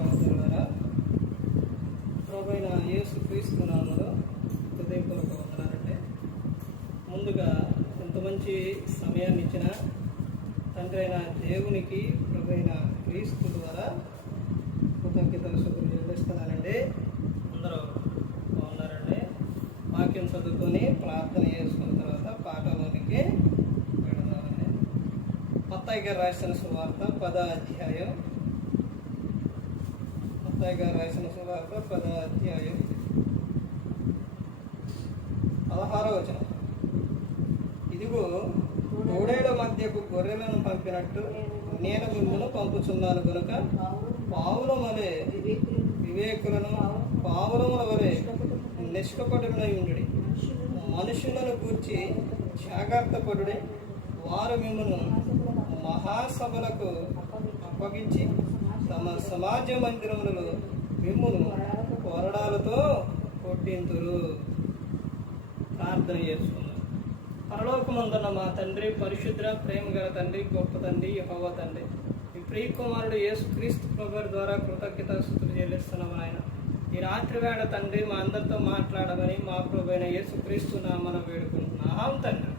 సహోదరులారా ప్రభైన యేసు క్రీస్తు నామలో హృదయపూర్వక ముందుగా ఎంత మంచి సమయాన్ని ఇచ్చిన తండ్రి అయిన దేవునికి ప్రభైన క్రీస్తు ద్వారా కృతజ్ఞత శుభ్రం చెల్లిస్తున్నానండి. అందరూ బాగున్నారండి. వాక్యం చదువుకొని ప్రార్థన చేసుకున్న తర్వాత పాఠలోనికి వెళదామండి మత్తయ్య గారు రాసిన సువార్త పద అధ్యాయం మత్తయ్య గారు రాసిన సువార్త పద అధ్యాయం పదహారో వచనం. ఇదిగో కోడేళ్ళ మధ్యకు గొర్రెలను పంపినట్టు నేను మిమ్మల్ని పంపుచున్నాను కనుక పావుల వలె వివేకులను పావులముల వలె నిష్కపటుడై ఉండుడి. మనుషులను కూర్చి జాగ్రత్త వారు మిమ్మల్ని మహాసభలకు అప్పగించి తమ సమాజ మందిరములలో మిమ్మును కొరడాలతో కొట్టింతురు. ప్రార్థన చేసుకున్నారు పరలోకమందున్న మా తండ్రి పరిశుద్ర ప్రేమ గల తండ్రి గొప్ప తండ్రి యహోవ తండ్రి. ఈ ప్రియ కుమారుడు యేసు క్రీస్తు ప్రభు ద్వారా కృతజ్ఞత స్థుతులు చెల్లిస్తున్నాం ఆయన ఈ రాత్రి వేళ తండ్రి మా అందరితో మాట్లాడమని మా ప్రభు అయిన యేసు క్రీస్తు నామన వేడుకుంటున్నాం తండ్రి.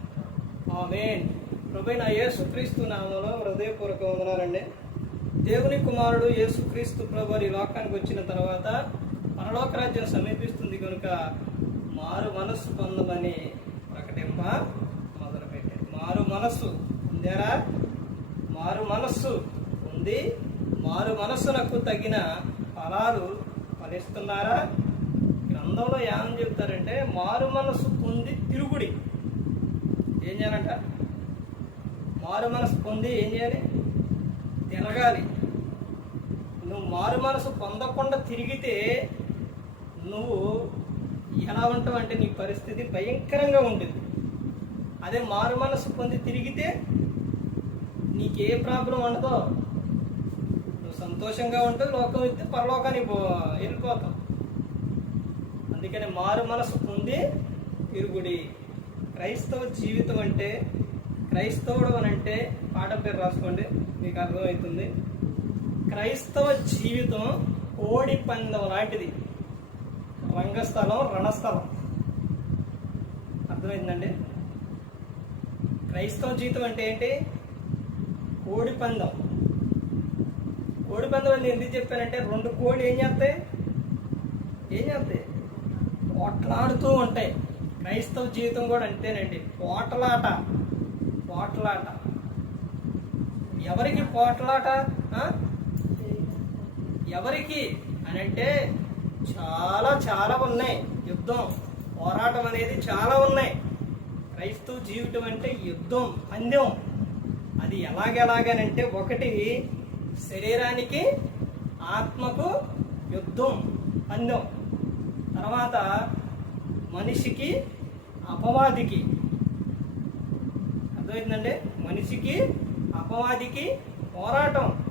ఆమేన్. ప్రభైన యేసు క్రీస్తు నామలో హృదయపూర్వక వందనాలండి. దేవుని కుమారుడు యేసుక్రీస్తు ప్రభు లోకానికి వచ్చిన తర్వాత పరలోక రాజ్యం సమీపిస్తుంది కనుక మారు మనస్సు పొందమని ప్రకటింప మొదలుపెట్టింది మారు మనస్సు ఉందేరా మారు మనస్సు ఉంది మారు మనస్సునకు తగిన ఫలాలు ఫలిస్తున్నారా? గ్రంథంలో ఏమని చెప్తారంటే మారు మనస్సు పొంది తిరుగుడి. ఏం చేయాలంట? మారు మనసు పొంది ఏం చేయాలి? తిరగాలి. మారు మనసు పొందకుండా తిరిగితే నువ్వు ఎలా ఉంటావు అంటే నీ పరిస్థితి భయంకరంగా ఉంటుంది. అదే మారు మనసు పొంది తిరిగితే నీకే ప్రాబ్లం ఉండదో నువ్వు సంతోషంగా ఉంటావు లోకం ఇస్తే పరలోకానికి పో వెళ్ళిపోతావు. అందుకని మారు మనసు పొంది తిరుగుడి. క్రైస్తవ జీవితం అంటే క్రైస్తవుడు అని అంటే పాట పేరు రాసుకోండి మీకు అర్థమవుతుంది. క్రైస్తవ జీవితం కోడి పందెం లాంటిది. రంగస్థలం రణస్థలం. అర్థమైందండి? క్రైస్తవ జీవితం అంటే ఏంటి? కోడి పందెం. కోడి పందెం అని ఎందుకు చెప్పానంటే రెండు కోడి ఏం చేస్తాయి? ఏం చేస్తాయి? పోట్లాడుతూ ఉంటాయి. క్రైస్తవ జీవితం కూడా అంతేనండి. పోటలాట. పోటలాట. ఎవరికి పోటలాట? ఆ? ఎవరికి అని అంటే చాలా చాలా ఉన్నాయి. యుద్ధం పోరాటం అనేది చాలా ఉన్నాయి. క్రైస్తవ జీవితం అంటే యుద్ధం పందెం. అది ఎలాగెలాగనంటే ఒకటి శరీరానికి ఆత్మకు యుద్ధం పందెం. తర్వాత మనిషికి అపవాదికి. అర్థమైందండి? మనిషికి అపవాదికి పోరాటం.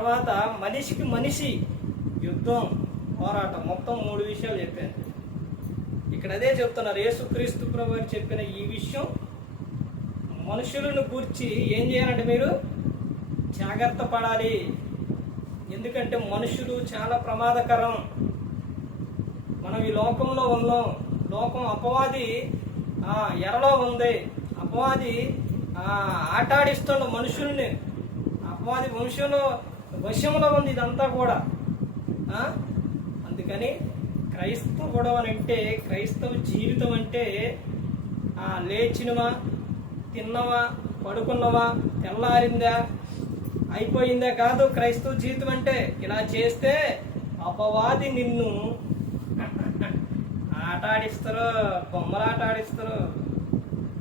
తర్వాత మనిషికి మనిషి యుద్ధం పోరాటం మొత్తం మూడు విషయాలు చెప్పాను. ఇక్కడ అదే చెప్తున్నారు యేసుక్రీస్తు ప్రభు అని చెప్పిన ఈ విషయం మనుషులను గూర్చి ఏం చేయాలంటే మీరు జాగ్రత్త పడాలి. ఎందుకంటే మనుషులు చాలా ప్రమాదకరం. మనం ఈ లోకంలో ఉన్నాం. లోకం అపవాది ఆ, ఎరలో ఉంది. అపవాది ఆ, ఆటాడిస్తున్న మనుషుల్ని అపవాది వంశంలో వశంలో ఉంది ఇదంతా కూడా. అందుకని క్రైస్తవ అని అంటే క్రైస్తవ జీవితం అంటే లేచినవా తిన్నవా పడుకున్నవా తెల్లారిందా అయిపోయిందా కాదు క్రైస్తవ జీవితం అంటే. ఇలా చేస్తే అపవాది నిన్ను ఆట ఆడిస్తారు బొమ్మలు ఆట ఆడిస్తారు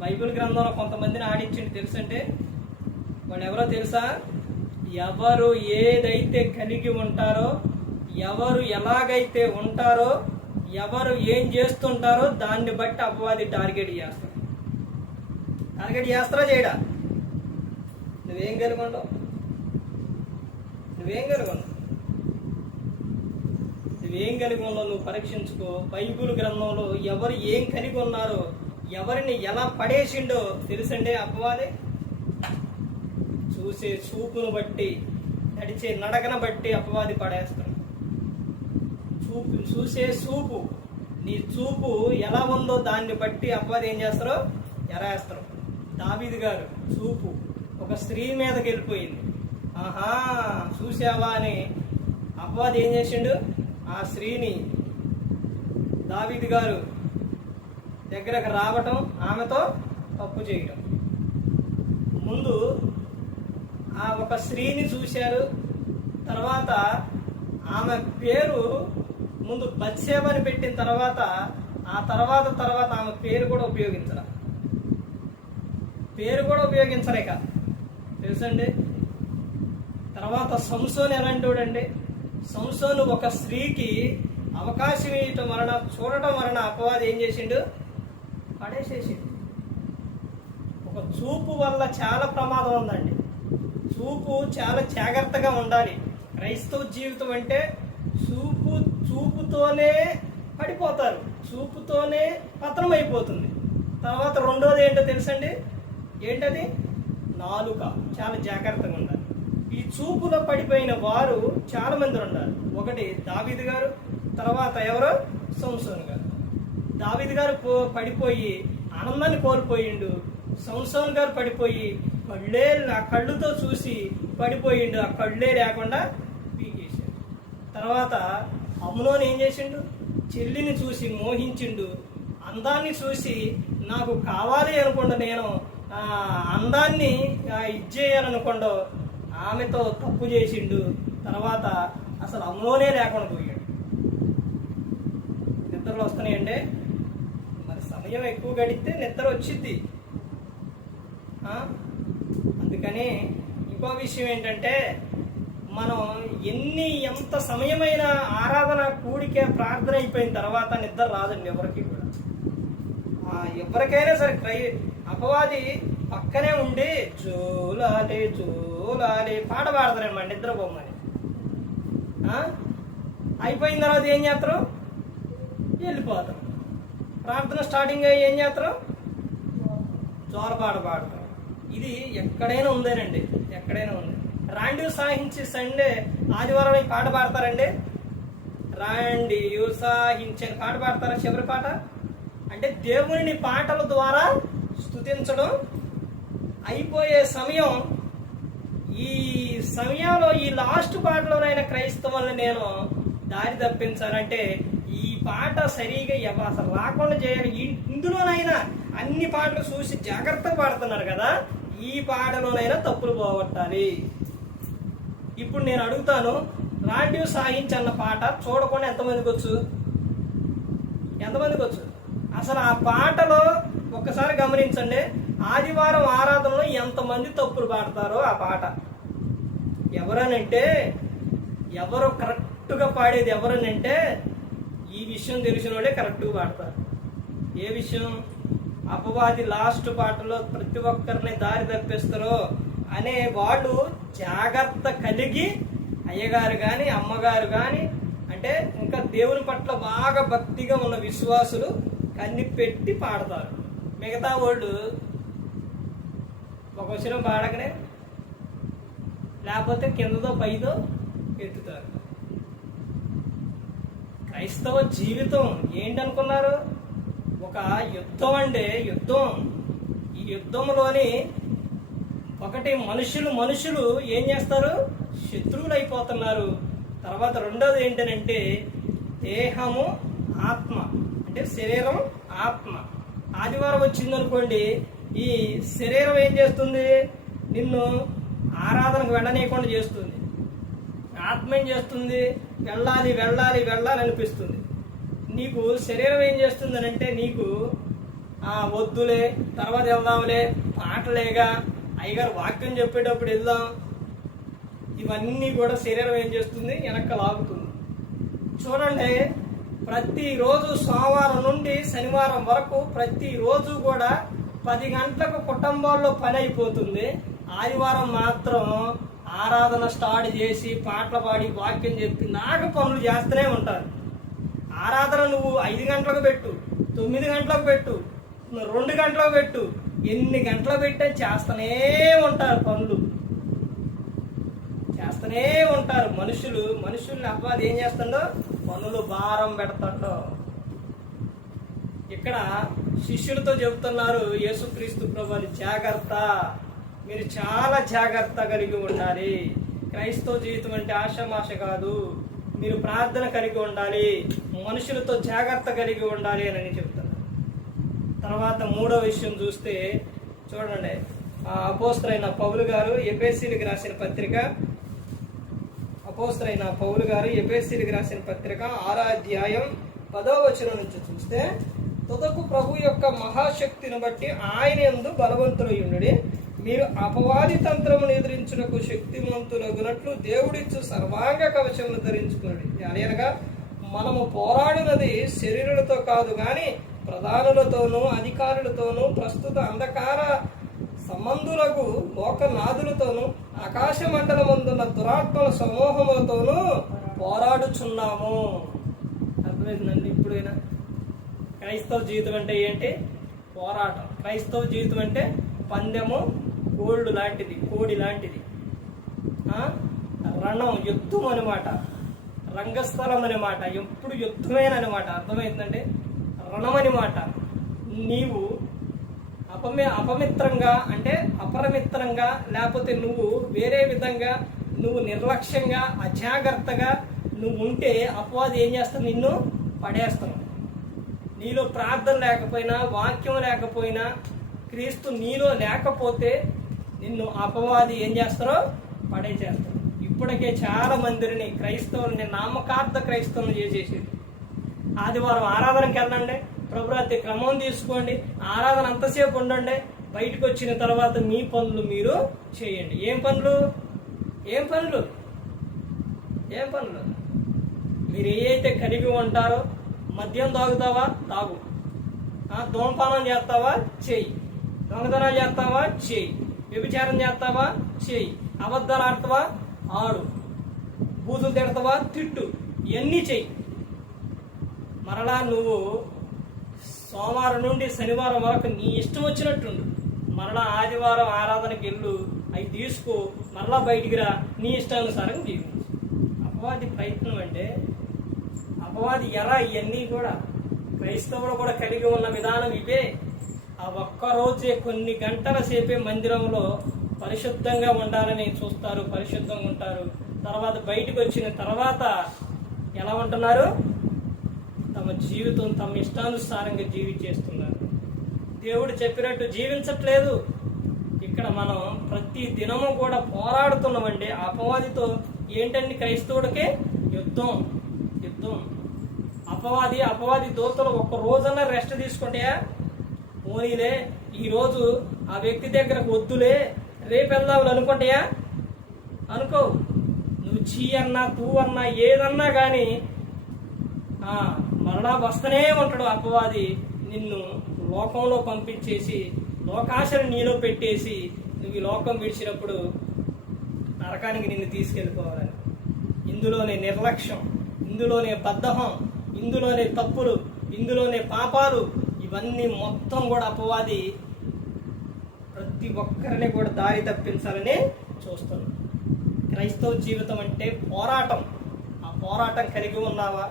బైబిల్ గ్రంథంలో కొంతమందిని ఆడించింది తెలుసంటే? వాళ్ళు ఎవరో తెలుసా? ఎవరు ఏదైతే కలిగి ఉంటారో ఎవరు ఎలాగైతే ఉంటారో ఎవరు ఏం చేస్తుంటారో దాన్ని బట్టి అపవాది టార్గెట్ చేస్తారు. టార్గెట్ చేస్తారా చేయడా? నువ్వేం కలిగి నువ్వేం కలిగి నువ్వేం కలిగి ఉన్నావు నువ్వు పరీక్షించుకో. బైబుల్ గ్రంథంలో ఎవరు ఏం కలిగి ఉన్నారో ఎవరిని ఎలా పడేసిండో తెలుసండి అపవాదే? చూసే చూపును బట్టి నడిచే నడకను బట్టి అపవాది పడేస్తున్నాడు చూపు చూసే చూపు నీ చూపు ఎలా ఉందో దాన్ని బట్టి అపవాది ఏం చేస్తారో ఎరేస్తారు. దావీది గారు చూపు ఒక స్త్రీ మీదకి వెళ్ళిపోయింది. ఆహా చూసావా అని అపవాది ఏం చేసిండు? ఆ స్త్రీని దావీది గారు దగ్గరకు రావటం ఆమెతో తప్పు చేయడం ముందు ఆ ఒక స్త్రీని చూశారు. తర్వాత ఆమె పేరు ముందు బత్సేవని పెట్టిన తర్వాత ఆ తర్వాత తర్వాత ఆమె పేరు కూడా ఉపయోగించరా. పేరు కూడా ఉపయోగించలేక తెలుసండి? తర్వాత సంసోన్ ఎలాంటివాడండి సంసోను ఒక స్త్రీకి అవకాశం ఇవ్వటం వలన చూడటం వలన అపవాది ఏం చేసిండు? పడేసేసిండు. ఒక చూపు వల్ల చాలా ప్రమాదం ఉందండి. చూపు చాలా జాగ్రత్తగా ఉండాలి. క్రైస్తవ జీవితం అంటే చూపు చూపుతోనే పడిపోతారు. చూపుతోనే పతనం అయిపోతుంది తర్వాత రెండోది ఏంటో తెలుసండి? ఏంటది? నాలుక. చాలా జాగ్రత్తగా ఉండాలి. ఈ చూపులో పడిపోయిన వారు చాలా మంది ఉన్నారు. ఒకటి దావీద్ గారు తర్వాత ఎవరు? సంసోన్ గారు. దావీద్ గారు పడిపోయి ఆనందాన్ని కోల్పోయిండు. సంసోన్ గారు పడిపోయి కళ్ళే ఆ కళ్ళుతో చూసి పడిపోయిండు. ఆ కళ్ళే లేకుండా పీకేశాడు. తర్వాత అమ్ములోని ఏం చేసిండు? చెల్లిని చూసి మోహించిండు. అందాన్ని చూసి నాకు కావాలి అనుకుండా నేను అందాన్ని ఆ, ఆమెతో తప్పు చేసిండు. తర్వాత అసలు అమ్మలోనే లేకుండా పోయాడు. నిద్రలు వస్తున్నాయండి మరి సమయం ఎక్కువ గడిస్తే నిద్ర వచ్చింది అందుకని ఇంకో విషయం ఏంటంటే మనం ఎన్ని ఎంత సమయమైన ఆరాధన కూడిక ప్రార్థన అయిపోయిన తర్వాత నిద్ర రాదండి ఎవరికి కూడా. ఎవరికైనా సరే ట్రై అపవాది పక్కనే ఉండి జోలాలి జోలాలి పాట పాడతారనమాట నిద్రపోమని ఆ? అయిపోయిన తర్వాత ఏం చేస్తారు? వెళ్ళిపోతారు. ప్రార్థన స్టార్టింగ్ అయ్యి ఏం చేస్తారు? జోలపాట పాడతారు. ఇది ఎక్కడైనా ఉందేనండి. ఎక్కడైనా ఉంది. రాండి సాహించి సండే ఆదివారం ఈ పాట పాడతారండి? రాండి సాహించే పాట పాడతారా చివరి పాట? అంటే దేవునిని పాటల ద్వారా స్తుతించడం అయిపోయే సమయం ఈ సమయంలో ఈ లాస్ట్ పాటలోనైనా క్రైస్తవులను నేను దారి తప్పించాలంటే ఈ పాట సరిగా అసలు రాకుండా చేయాలి. ఇందులోనైనా అన్ని పాటలు చూసి జాగ్రత్తగా పాడుతున్నారు కదా ఈ పాటలోనైనా తప్పులు పోగొట్టాలి. ఇప్పుడు నేను అడుగుతాను రాండివ్ సాహించి అన్న పాట చూడకుండా ఎంతమందికి వచ్చు? ఎంతమందికి వచ్చు? అసలు ఆ పాటలో ఒక్కసారి గమనించండి ఆదివారం ఆరాధనలో ఎంతమంది తప్పులు పాడతారో ఆ పాట. ఎవరనంటే ఎవరు కరెక్ట్గా పాడేది ఎవరనంటే ఈ విషయం తెలిసిన వాళ్ళే కరెక్ట్గా పాడతారు. ఏ విషయం? అపవాది లాస్ట్ పాటలో ప్రతి ఒక్కరిని దారి తప్పిస్తారు అనే వాళ్ళు జాగ్రత్త కలిగి అయ్యగారు కానీ అమ్మగారు కానీ అంటే ఇంకా దేవుని పట్ల బాగా భక్తిగా ఉన్న విశ్వాసులు కనిపెట్టి పాడతారు. మిగతా వాళ్ళు ఒక వచనం పాడకనే లేకపోతే కిందతో పైదో ఎత్తుతారు. క్రైస్తవ జీవితం ఏంటనుకున్నారు? ఒక యుద్ధం అంటే యుద్ధం. ఈ యుద్ధంలోని ఒకటి మనుషులు మనుషులు ఏం చేస్తారు? శత్రువులు అయిపోతున్నారు తర్వాత రెండోది ఏంటంటే దేహము ఆత్మ. అంటే శరీరం ఆత్మ. ఆదివారం వచ్చిందనుకోండి ఈ శరీరం ఏం చేస్తుంది? నిన్ను ఆరాధనకు వెళ్ళనీయకుండా చేస్తుంది. ఆత్మ ఏం చేస్తుంది? వెళ్ళాలి వెళ్ళాలి వెళ్ళాలి అనిపిస్తుంది. నీకు శరీరం ఏం చేస్తుంది అంటే నీకు ఆ వద్దులే తర్వాత వెళ్దాంలే పాటలేగా అయ్యగారు వాక్యం చెప్పేటప్పుడు వెళ్దాం. ఇవన్నీ కూడా శరీరం ఏం చేస్తుంది? వెనక్క లాగుతుంది. చూడండి ప్రతిరోజు సోమవారం నుండి శనివారం వరకు ప్రతిరోజు కూడా పది గంటలకు కుటుంబాల్లో పని అయిపోతుంది. ఆదివారం మాత్రం ఆరాధన స్టార్ట్ చేసి పాటలు పాడి వాక్యం చెప్పి నాకు పనులు చేస్తూనే ఉంటారు. ఆరాధన నువ్వు ఐదు గంటలకు పెట్టు తొమ్మిది గంటలకు పెట్టు రెండు గంటలకు పెట్టు. ఎన్ని గంటలు పెట్టే చేస్తూనే ఉంటారు పనులు. చేస్తూనే ఉంటారు మనుషులు. మనుషుల్ని అపవాది ఏం చేస్తుండో పనులు భారం పెడతాడో. ఇక్కడ శిష్యులతో చెబుతున్నారు యేసుక్రీస్తు ప్రభుని జాగ్రత్త. మీరు చాలా జాగ్రత్త కలిగి ఉండాలి. క్రైస్తవ జీవితం అంటే ఆషామాష కాదు. మీరు ప్రార్థన కలిగి ఉండాలి మనుషులతో జాగ్రత్త కలిగి ఉండాలి అని చెప్తున్నారు తర్వాత మూడో విషయం చూస్తే చూడండి. ఆ అపోస్తరైన పౌలు గారు ఎపిఎస్సీలకు రాసిన పత్రిక అపోస్తరైన పౌలు గారు ఎపిఎస్సీలకు రాసిన పత్రిక ఆరో అధ్యాయం పదో వచనం నుంచి చూస్తే తుదకు ప్రభు యొక్క మహాశక్తిని బట్టి ఆయన ఎందు బలవంతులయ్యుండి మీరు అపవాది తంత్రమును ఎదిరించుటకు శక్తిమంతులగునట్లు దేవుడిచ్చు సర్వాంగ కవచములు ధరించుకున్నాడు అనగా మనము పోరాడినది శరీరులతో కాదు గాని ప్రధానులతోనూ అధికారులతోనూ ప్రస్తుత అంధకార సంబంధులకు లోకనాథులతోనూ ఆకాశ మండలమందున్న దురాత్మల సమూహములతోనూ పోరాడుచున్నాము. అర్థమైందండి ఇప్పుడైనా? క్రైస్తవ జీవితం అంటే ఏంటి? పోరాటం. క్రైస్తవ జీవితం అంటే పందెము గోల్డ్ లాంటిది కోడి లాంటిది. రణం యుద్ధం అనమాట రంగస్థలం అనమాట ఎప్పుడు యుద్ధమైన అనమాట అర్థమైందంటే? రణం అనమాట నీవు అపమి అపమిత్రంగా అంటే అపరమిత్రంగా లేకపోతే నువ్వు వేరే విధంగా నువ్వు నిర్లక్ష్యంగా అజాగ్రత్తగా నువ్వు ఉంటే అపవాది ఏం చేస్తావు నిన్ను పడేస్తావు నీలో ప్రార్థన లేకపోయినా వాక్యం లేకపోయినా క్రీస్తు నీలో లేకపోతే నిన్ను అపవాది ఏం చేస్తారో పడేసేస్తారు. ఇప్పటికే చాలా మందిని క్రైస్తవుల్ని నామకార్థ క్రైస్తవులు చేసేసేది ఆదివారం ఆరాధనకి వెళ్ళండి. ప్రభురాత్రి క్రమం తీసుకోండి. ఆరాధన అంతసేపు ఉండండి. బయటకు వచ్చిన తర్వాత మీ పనులు మీరు చేయండి. ఏం పనులు? ఏం పనులు? ఏం పనులు? మీరు ఏ కలిగి ఉంటారో మద్యం తాగుతావా? తాగు. ఆ, చేస్తావా? చెయ్యి దొంగతనం చేస్తావా? చెయ్యి వ్యభిచారం చేస్తావా? చేయి. అబద్ధాలు ఆడతావా? ఆడు. బూతులు తిడతావా? తిట్టు. ఇవన్నీ చెయ్యి మరలా నువ్వు సోమవారం నుండి శనివారం వరకు నీ ఇష్టం వచ్చినట్టుండు. మరలా ఆదివారం ఆరాధనకి వెళ్ళు. అవి తీసుకో. మరలా బయటికి రా. నీ ఇష్టానుసారం జీవించు అపవాది ప్రయత్నం అంటే అపవాది ఎరా ఇవన్నీ కూడా. క్రైస్తవులు కూడా కలిగి ఉన్న విధానం ఇవే. ఆ ఒక్క రోజే కొన్ని గంటల సేపే మందిరంలో పరిశుద్ధంగా ఉండాలని చూస్తారు పరిశుద్ధంగా ఉంటారు. తర్వాత బయటకు వచ్చిన తర్వాత ఎలా ఉంటున్నారు? తమ జీవితం తమ ఇష్టానుసారంగా జీవించేస్తున్నారు. దేవుడు చెప్పినట్టు జీవించట్లేదు. ఇక్కడ మనం ప్రతి దినము కూడా పోరాడుతున్నామండి. అపవాదితో ఏంటండి క్రైస్తవుడికి? యుద్ధం యుద్ధం. అపవాది అపవాది దోతలు ఒక్క రోజన్నా రెస్ట్ తీసుకుంటే పోనీలే ఈరోజు ఆ వ్యక్తి దగ్గరకు వద్దులే రేపు వెళ్దామని అనుకుంటాయా? అనుకో. నువ్వు చీ అన్నా తూ అన్నా ఏదన్నా కానీ ఆ, మరలా వస్తూనే ఉంటాడు అపవాది. నిన్ను లోకంలో పంపించేసి లోకాశను నీలో పెట్టేసి నువ్వు ఈ లోకం విడిచినప్పుడు నరకానికి నిన్ను తీసుకెళ్ళిపోవాలని. ఇందులోనే నిర్లక్ష్యం ఇందులోనే బద్ధహం ఇందులోనే తప్పులు ఇందులోనే పాపాలు ఇవన్నీ మొత్తం కూడా అపవాది ప్రతి ఒక్కరిని కూడా దారి తప్పించాలని చూస్తున్నాడు క్రైస్తవ జీవితం అంటే పోరాటం. ఆ పోరాటం కలిగి ఉన్నావా?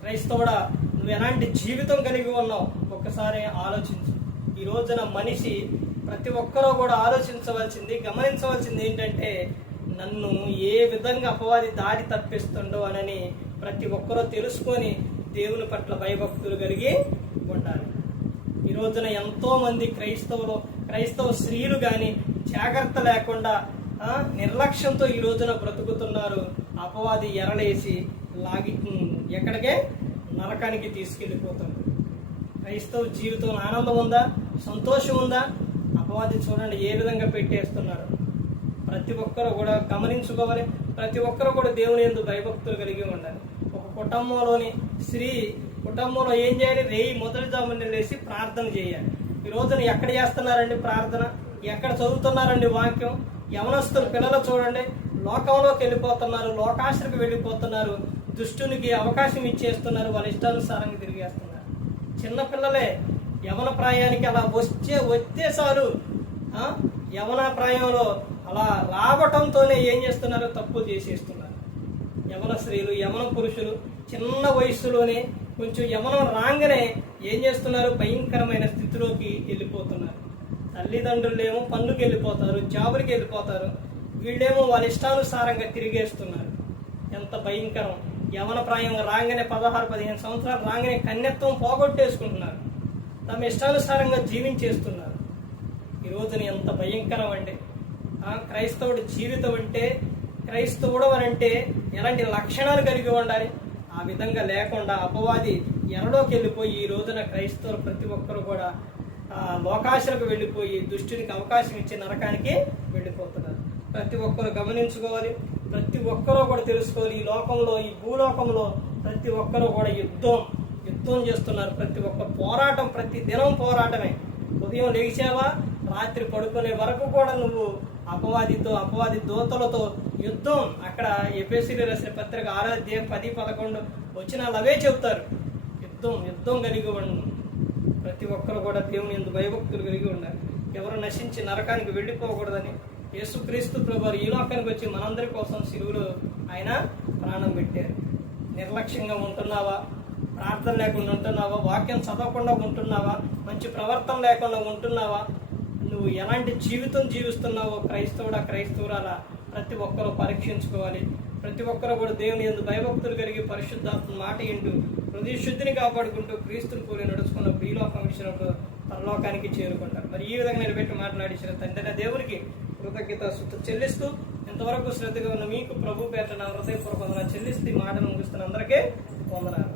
క్రైస్తవుడ నువ్వు ఎలాంటి జీవితం కలిగి ఉన్నావు? ఒక్కసారి ఆలోచించు. ఈ రోజున మనిషి ప్రతి ఒక్కరూ కూడా ఆలోచించవలసింది గమనించవలసింది ఏంటంటే నన్ను ఏ విధంగా అపవాది దారి తప్పిస్తుండో అనని ప్రతి ఒక్కరూ తెలుసుకొని దేవుని పట్ల భయభక్తులు కలిగి ఉంటారు. ఈ రోజున ఎంతో మంది క్రైస్తవులు క్రైస్తవ స్త్రీలు కానీ జాగ్రత్త లేకుండా నిర్లక్ష్యంతో ఈ రోజున బ్రతుకుతున్నారు. అపవాది ఎరలేసి లాగి ఎక్కడికే? నరకానికి తీసుకెళ్ళిపోతుంది క్రైస్తవ జీవితం ఆనందం ఉందా? సంతోషం ఉందా? అపవాది చూడండి ఏ విధంగా పెట్టేస్తున్నారు. ప్రతి ఒక్కరు కూడా గమనించుకోవాలి. ప్రతి ఒక్కరు కూడా దేవుని ఎందు భయభక్తులు కలిగి ఉండాలి. ఒక కుటుంబంలోని స్త్రీ కుటుంబంలో ఏం చేయాలి? రేయి మొదటి జామున లేసి ప్రార్థన చేయాలి. ఈ రోజున ఎక్కడ చేస్తున్నారండి ప్రార్థన? ఎక్కడ చదువుతున్నారండి వాక్యం? యవనస్తులు పిల్లలు చూడండి. లోకంలోకి వెళ్ళిపోతున్నారు లోకాశ్రకు వెళ్ళిపోతున్నారు. దుష్టునికి అవకాశం ఇచ్చేస్తున్నారు వాళ్ళ ఇష్టానుసారంగా తిరిగేస్తున్నారు చిన్నపిల్లలే యవన ప్రాయానికి అలా వచ్చే వచ్చే యవన ప్రాయంలో అలా రావటంతోనే ఏం చేస్తున్నారు? తప్పు చేసేస్తున్నారు. యవన స్త్రీలు యవన పురుషులు చిన్న వయస్సులోనే కొంచెం యవనం రాగానే ఏం చేస్తున్నారు? భయంకరమైన స్థితిలోకి వెళ్ళిపోతున్నారు. తల్లిదండ్రులేమో పనులకు వెళ్ళిపోతారు జాబులకి వెళ్ళిపోతారు. వీళ్ళేమో వాళ్ళ ఇష్టానుసారంగా తిరిగేస్తున్నారు. ఎంత భయంకరం. యవన ప్రాయం రాగానే పదహారు పదిహేను సంవత్సరాలు రాగానే కన్యత్వం పోగొట్టేసుకుంటున్నారు. తమ ఇష్టానుసారంగా జీవించేస్తున్నారు. ఈ రోజున ఎంత భయంకరం అంటే క్రైస్తవుడి జీవితం అంటే క్రైస్తవుడు అని అంటే ఎలాంటి లక్షణాలు కలిగి ఉండాలి? విధంగా లేకుండా అపవాది ఎరడోకి వెళ్ళిపోయి ఈ రోజున క్రైస్తవులు ప్రతి ఒక్కరు కూడా ఆ, లోకాశలకు వెళ్ళిపోయి దుష్టునికి అవకాశం ఇచ్చి నరకానికి వెళ్ళిపోతున్నారు. ప్రతి ఒక్కరు గమనించుకోవాలి ప్రతి ఒక్కరూ కూడా తెలుసుకోవాలి ఈ లోకంలో ఈ భూలోకంలో ప్రతి ఒక్కరూ కూడా యుద్ధం యుద్ధం చేస్తున్నారు. ప్రతి ఒక్క పోరాటం ప్రతి దినం పోరాటమే. ఉదయం లేచావా? రాత్రి పడుకునే వరకు కూడా నువ్వు అపవాదితో అపవాది దూతలతో యుద్ధం. అక్కడ ఎపిసిలి రాసిన పత్రిక ఆరాధ్యం పది పదకొండు వచ్చిన అవే చెబుతారు. యుద్ధం యుద్ధం కలిగి ఉండు. ప్రతి ఒక్కరు కూడా దేవుని ఎందు భయభక్తులు కలిగి ఉండాలి. ఎవరు నశించి నరకానికి వెళ్ళిపోకూడదని యేసుక్రీస్తు ప్రభు ఈ లోకానికి వచ్చి మనందరి కోసం శిలువులు ఆయన ప్రాణం పెట్టారు. నిర్లక్ష్యంగా ఉంటున్నావా? ప్రార్థన లేకుండా ఉంటున్నావా? వాక్యం చదవకుండా ఉంటున్నావా? మంచి ప్రవర్తన లేకుండా ఉంటున్నావా? నువ్వు ఎలాంటి జీవితం జీవిస్తున్నావో క్రైస్తవుడా క్రైస్తవురాలా ప్రతి ఒక్కరూ పరీక్షించుకోవాలి. ప్రతి ఒక్కరూ కూడా దేవుని ఎందు భయభక్తులు కలిగి పరిశుద్ధాత్మ మాట ఇంటూ హృదయ శుద్ధిని కాపాడుకుంటూ క్రీస్తుని పోలి నడుచుకున్నప్పుడు ఈ లోకం విషయంలో పరలోకానికి చేరుకుంటారు. మరి ఈ విధంగా నిలబెట్టి మాట్లాడించిన తండ్రి దేవునికి కృతజ్ఞత శుద్ధ చెల్లిస్తూ ఇంతవరకు శ్రద్ధగా ఉన్న మీకు ప్రభు పేట నా హృదయపూర్వకంగా చెల్లిస్తూ మాటను ముగిస్తున్న అందరికీ వందనాలు.